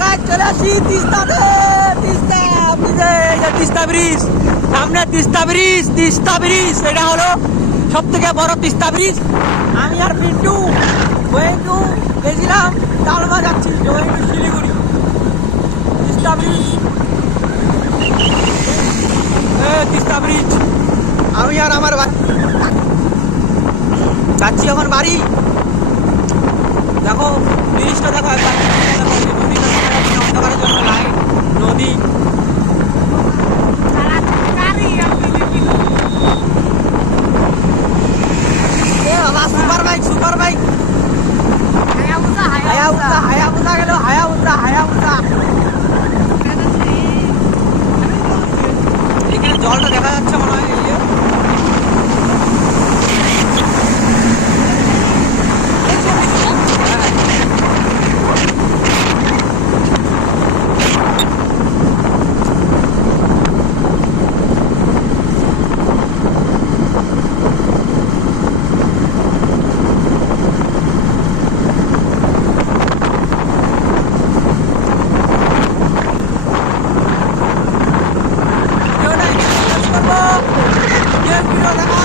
Guys চলে আসি তিস্তাতে Teesta Teesta bridge, সামনে তিস্তা ব্রিজ তিস্তা ব্রিজ। এটা হলো সব থেকে বড় তিস্তা ব্রিজ। আমি আর পিন্টু ওয়েন্টু গেছিলাম, তালমা যাচ্ছি went to Siliguri. Teesta bridge. Teesta bridge. আমি আর আমার যাচ্ছি আমার বাড়ি। 아, para